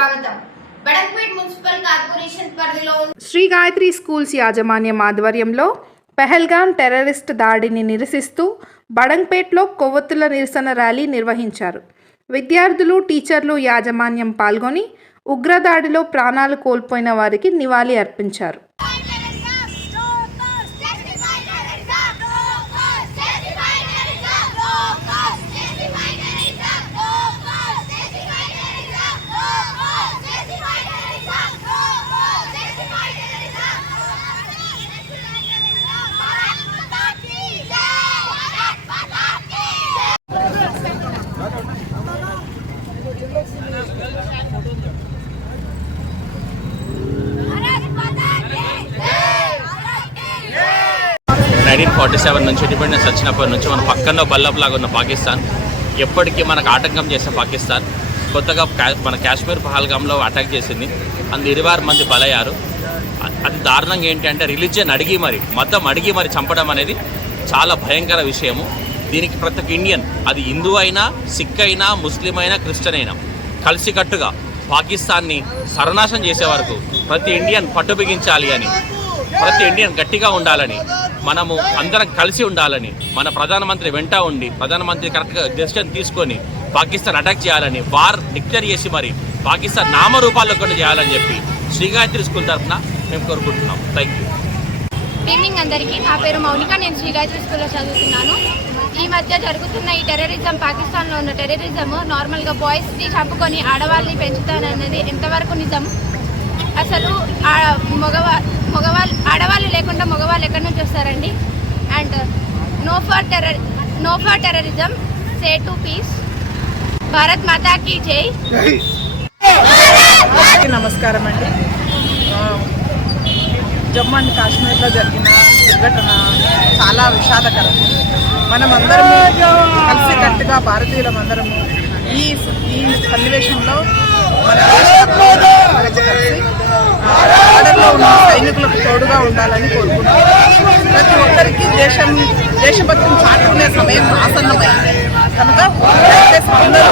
స్వాగతం. బడక్పేట్ municipal corporation పరిధిలో Shri Gayatri schools యాజమాన్యం ఆధ్వర్యంలో పెహల్గాన్ టెర్రరిస్ట్ దాడిని నిరసిస్తూ బడంగ్పేట్లో కొవ్వొత్తుల నిరసన ర్యాలీ నిర్వహించారు. విద్యార్థులు టీచర్లు యాజమాన్యం పాల్గొని ఉగ్రదాడిలో ప్రాణాలు కోల్పోయిన వారికి నివాళి అర్పించారు. నైన్టీన్ ఫార్టీ సెవెన్ నుంచి ఇండిపెండెన్స్ వచ్చినప్పటి నుంచి మన పక్కన బల్లబ్లాగా ఉన్న పాకిస్తాన్ ఎప్పటికీ మనకు ఆటంకం చేసిన పాకిస్తాన్. కొత్తగా మన కాశ్మీర్ పహల్గామ్లో అటాక్ చేసింది. అందు ఇరవై మంది బలయ్యారు. అది దారుణంగా ఏంటంటే రిలీజియన్ అడిగి మరి మతం అడిగి మరి చంపడం అనేది చాలా భయంకర విషయము. దీనికి ప్రతి ఒక్క ఇండియన్ అది హిందూ అయినా సిక్ అయినా ముస్లిం అయినా క్రిస్టియన్ అయినా కలిసికట్టుగా పాకిస్తాన్ని సర్వనాశం చేసే వరకు ప్రతి ఇండియన్ పట్టు బిగించాలి అని ప్రతి ఇండియన్ గట్టిగా ఉండాలని మనము అందరం కలిసి ఉండాలని మన ప్రధానమంత్రి వెంట ఉండి ప్రధానమంత్రి కరెక్ట్గా డెసిషన్ తీసుకొని పాకిస్తాన్ అటాక్ చేయాలని వార్ డిక్లేర్ చేసి మరి పాకిస్తాన్ నామరూపాల్లో కొన్ని చేయాలని చెప్పి శ్రీగాయత్రి స్కూల్ తరఫున మేము కోరుకుంటున్నాం. థ్యాంక్ యూ గుడ్ ఈవినింగ్ అందరికీ నా పేరు మౌనిక నేను శ్రీగాయత్రి స్కూల్లో చదువుతున్నాను. ఈ మధ్య జరుగుతున్న ఈ టెర్రరిజం పాకిస్తాన్లో ఉన్న టెర్రరిజం నార్మల్గా బాయ్స్ని చంపుకొని ఆడవాళ్ళని పెంచుతానన్నది ఎంతవరకు నిజం? అసలు మగవా మగవాళ్ళు ఆడవాళ్ళు లేకుండా మగవాళ్ళు ఎక్కడి నుంచి వస్తారండి? And no for terror no for terrorism say to peace Bharat మాతాకి జై. నమస్కారం అండి ఆ, జమ్మూ అండ్ కాశ్మీర్లో జరిగిన దుర్ఘటన చాలా విషాదకరం. మనమందరము అందరము కలిసికట్టుగా భారతీయులం అందరము ఈ ఈ సన్నివేశంలో మన దేశంలో ఉన్న సైనికులకు తోడుగా ఉండాలని కోరుకుంటున్నాం. ప్రతి ఒక్కరికి దేశం దేశభక్తిని చాటుకునే సమయం ఆసన్నమైంది. కనుక అందరూ